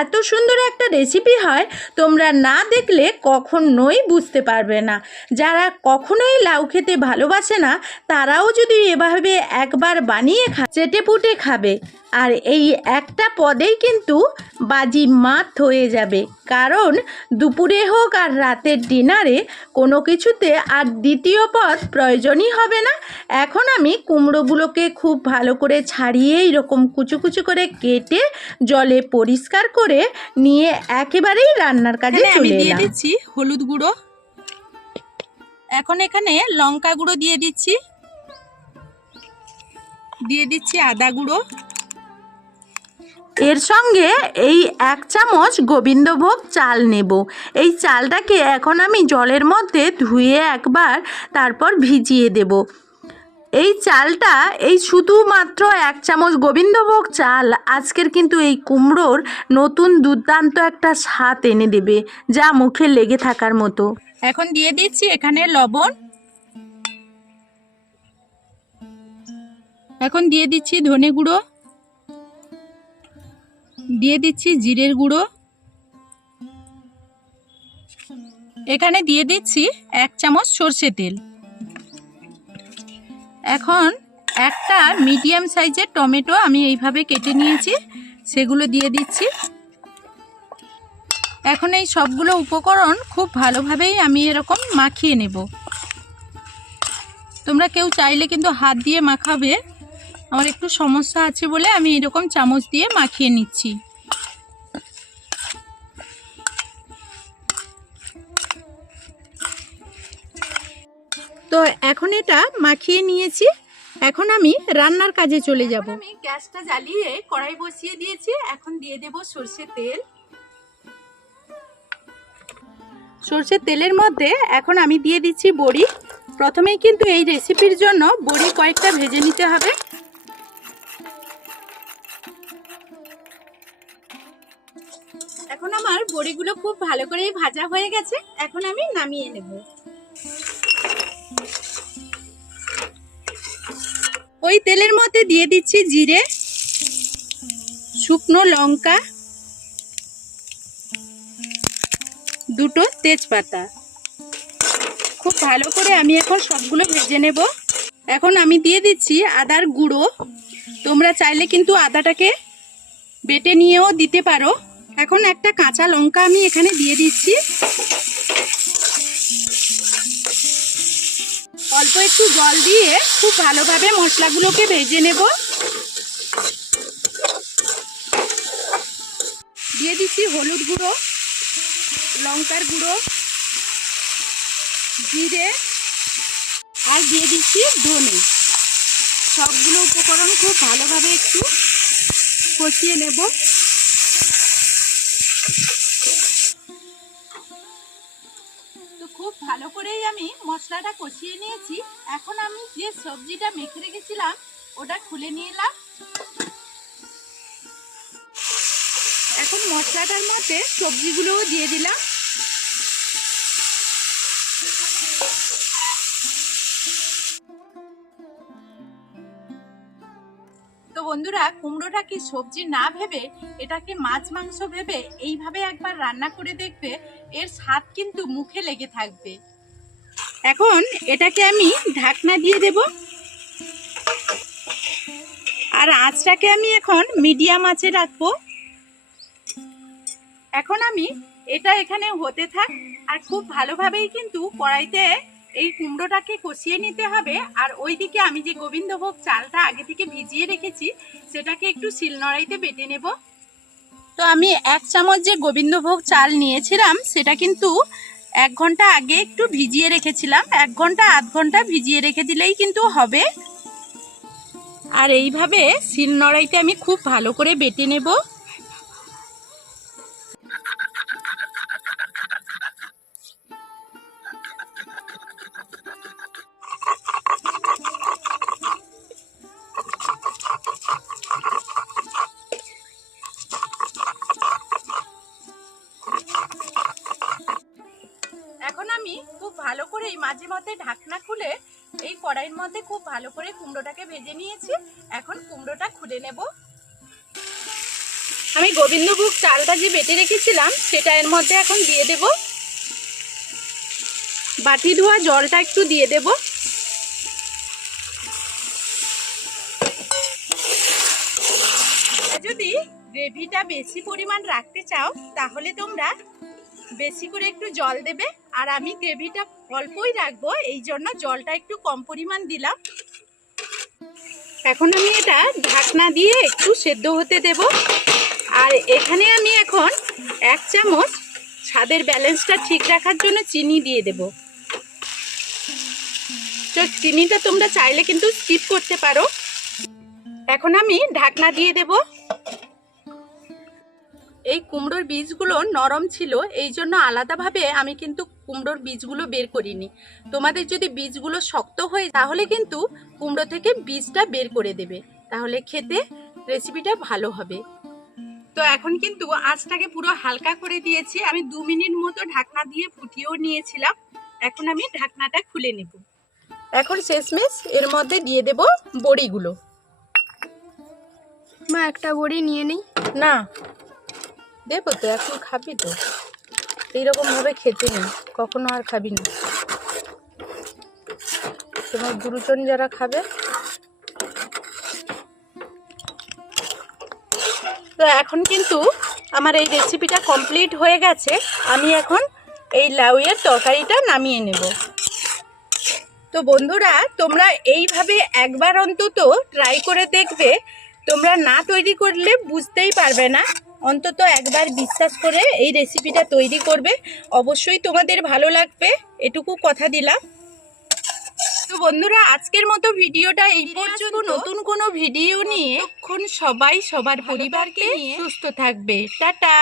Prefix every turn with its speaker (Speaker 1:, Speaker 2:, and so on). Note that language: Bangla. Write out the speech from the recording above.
Speaker 1: এত সুন্দর একটা রেসিপি হয়, তোমরা না দেখলে কখনোই বুঝতে পারবে না। যারা কখনোই লাউ খেতে ভালোবাসে না, তারাও যদি এভাবে একবার বানিয়ে খা চেটে পুটে খাবে। আর এই একটা পদেই কিন্তু বাজি মাত হয়ে যাবে। কারণ দুপুরে হোক আর রাতের ডিনারে কোনো কিছুতে আর দ্বিতীয় পদ প্রয়োজনই হবে না। এখন আমি কুমড়োগুলোকে খুব ভালো করে ছাড়িয়ে এরকম কুচু কুচু করে কেটে জলে পরিষ্কার করে নিয়ে একেবারেই রান্নার কাজে চলে
Speaker 2: দিয়ে দিচ্ছি হলুদ গুঁড়ো। এখন এখানে লঙ্কা গুঁড়ো দিয়ে দিচ্ছি। দিয়ে দিচ্ছি আদা গুঁড়ো।
Speaker 1: এর সঙ্গে এই এক চামচ গোবিন্দভোগ চাল নেব। এই চালটাকে এখন আমি জলের মধ্যে ধুয়ে একবার তারপর ভিজিয়ে দেব। এই চালটা, এই শুধুমাত্র এক চামচ গোবিন্দভোগ চাল, আজকের কিন্তু এই কুমড়োর নতুন দুর্দান্ত একটা স্বাদ এনে দেবে, যা মুখে লেগে থাকার মতো।
Speaker 2: এখন দিয়ে দিচ্ছি এখানে লবণ। এখন দিয়ে দিচ্ছি ধনে গুঁড়ো। দিয়ে দিচ্ছি জিরের গুঁড়ো। এখানে দিয়ে দিচ্ছি এক চামচ সর্ষে তেল। এখন একটা মিডিয়াম সাইজের টমেটো আমি এইভাবে কেটে নিয়েছি, সেগুলো দিয়ে দিচ্ছি। এখন এই সবগুলো উপকরণ খুব ভালোভাবেই আমি এরকম মাখিয়ে নেব। তোমরা কেউ চাইলে কিন্তু হাত দিয়ে মাখাবে, আমার একটু সমস্যা আছে বলে আমি এরকম চামচ দিয়ে মাখিয়ে নিচ্ছি। তো এখন এটা মাখিয়ে নিয়েছি। এখন আমি রান্নার কাজে চলে যাব। আমি গ্যাসটা জ্বালিয়ে কড়াই বসিয়ে দিয়েছি। এখন দিয়ে দেব সর্ষে তেল। সর্ষের তেলের মধ্যে এখন আমি দিয়ে দিচ্ছি বড়ি। প্রথমেই কিন্তু এই রেসিপির জন্য বড়ি কয়েকটা ভেজে নিতে হবে। এখন আমার বড়িগুলো খুব ভালো করেই ভাজা হয়ে গেছে। এখন আমি নামিয়ে নেব। ওই তেলের মধ্যে দিয়ে দিচ্ছি জিরে, শুকনো লঙ্কা, দুটো তেজপাতা। খুব ভালো করে আমি এখন সবগুলো ভেজে নেব। এখন আমি দিয়ে দিচ্ছি আদার গুঁড়ো। তোমরা চাইলে কিন্তু আদাটাকে বেটে নিয়েও দিতে পারো। এখন একটা কাঁচা লঙ্কা আমি এখানে দিয়ে দিচ্ছি। অল্প একটু জল দিয়ে খুব ভালোভাবে মশলাগুলোকে ভেজে নেব। দিয়ে দিচ্ছি হলুদ গুঁড়ো, লঙ্কার গুঁড়ো, জিরে, আর দিয়ে দিচ্ছি ধনে। সবগুলো উপকরণ খুব ভালোভাবে একটু কষিয়ে নেব। খুব ভালো করেই আমি মশলাটা কষিয়ে নিয়েছি। এখন আমি যে সবজিটা মেখে রেখেছিলাম, ওটা খুলে নিয়ে এলাম এখন মশলাটার মধ্যে সবজিগুলোও দিয়ে দিলাম। বন্ধুরা কুমড়োটাকে সবজি না ভেবে এটাকে মাছ মাংস ভেবে এইভাবে একবার রান্না করে দেখবে, এর স্বাদ কিন্তু মুখে লেগে থাকবে। এখন এটাকে আমি ঢাকনা দিয়ে দেব। আর আঁচটাকে আমি এখন মিডিয়াম আঁচে রাখব। এখন আমি এটা এখানে হতে থাক, আর খুব ভালোভাবেই কিন্তু কড়াইতে এই কুমড়োটাকে কষিয়ে নিতে হবে। আর ওইদিকে আমি যে গোবিন্দভোগ চালটা আগে থেকে ভিজিয়ে রেখেছি, সেটাকে একটু শিলনোড়াইতে বেটে নেব। তো আমি এক চামচ যে গোবিন্দভোগ চাল নিয়েছিলাম, সেটা কিন্তু এক ঘণ্টা আগে একটু ভিজিয়ে রেখেছিলাম। এক ঘণ্টা, আধ ঘণ্টা ভিজিয়ে রেখে দিলেই কিন্তু হবে। আর এইভাবে শিলনড়াইতে আমি খুব ভালো করে বেটে নেব। ভালো করে এই মাঝে মধ্যে ঢাকনা খুলে এই কড়াইয়ের মধ্যে খুব ভালো করে কুমড়োটাকে ভেজে নিয়েছি। এখন কুমড়োটা খুলে নেব। আমি গোবিন্দভোগ চালটা যে বেটে রেখেছিলাম, সেটা এর মধ্যে এখন দিয়ে দেব। বাটি ধোয়া জলটা একটু দিয়ে দেব। যদি গ্রেভিটা বেশি পরিমাণ রাখতে চাও, তাহলে তোমরা বেশি করে একটু জল দেবে আর আমি গ্রেভিটা অল্পই রাখব, এই জন্য জলটা একটু কম পরিমাণ দিলাম। এখন আমি এটা ঢাকনা দিয়ে একটু সেদ্ধ হতে দেব। আর এখানে আমি এখন এক চামচ স্বাদের ব্যালেন্সটা ঠিক রাখার জন্য চিনি দিয়ে দেব। তো চিনিটা তোমরা চাইলে কিন্তু স্কিপ করতে পারো। এখন আমি ঢাকনা দিয়ে দেব। এই কুমড়োর বীজগুলো নরম ছিল এই জন্য আলাদাভাবে আমি কিন্তু কুমড়োর বীজগুলো বের করিনি। তোমাদের যদি বীজগুলো শক্ত হয় তাহলে কিন্তু কুমড়ো থেকে বীজটা বের করে দেবে। তাহলে খেতে রেসিপিটা ভালো হবে। তো এখন কিন্তু আঁচটাকে পুরো হালকা করে দিয়েছি। আমি দু মিনিট মতো ঢাকনা দিয়ে ফুটিয়েও নিয়েছিলাম। এখন আমি ঢাকনাটা খুলে নেব। এখন শেষমেশ এর মধ্যে দিয়ে দেব বড়িগুলো।
Speaker 3: মা একটা বড়ি নিয়ে নিই?
Speaker 2: না। দেবো তো, এখন খাবি তো। এইরকমভাবে খেতে নেই, কখনো আর খাবি না। তোমার গুরুজন যারা খাবে। তো এখন কিন্তু আমার এই রেসিপিটা কমপ্লিট হয়ে গেছে। আমি এখন এই লাউয়ের তরকারিটা নামিয়ে নেব। তো বন্ধুরা, তোমরা এইভাবে একবার অন্তত ট্রাই করে দেখবে। তোমরা না তৈরি করলে বুঝতেই পারবে না। অন্তত একবার বিশ্বাস করে এই রেসিপিটা তৈরি করবে। অবশ্যই তোমাদের ভালো লাগবে এটুকু কথা দিলাম। তো বন্ধুরা আজকের মতো ভিডিওটা এই পর্যন্ত। নতুন কোনো ভিডিও নিয়ে এখন সবাই সবার পরিবারকে সুস্থ থাকবে। টাটা!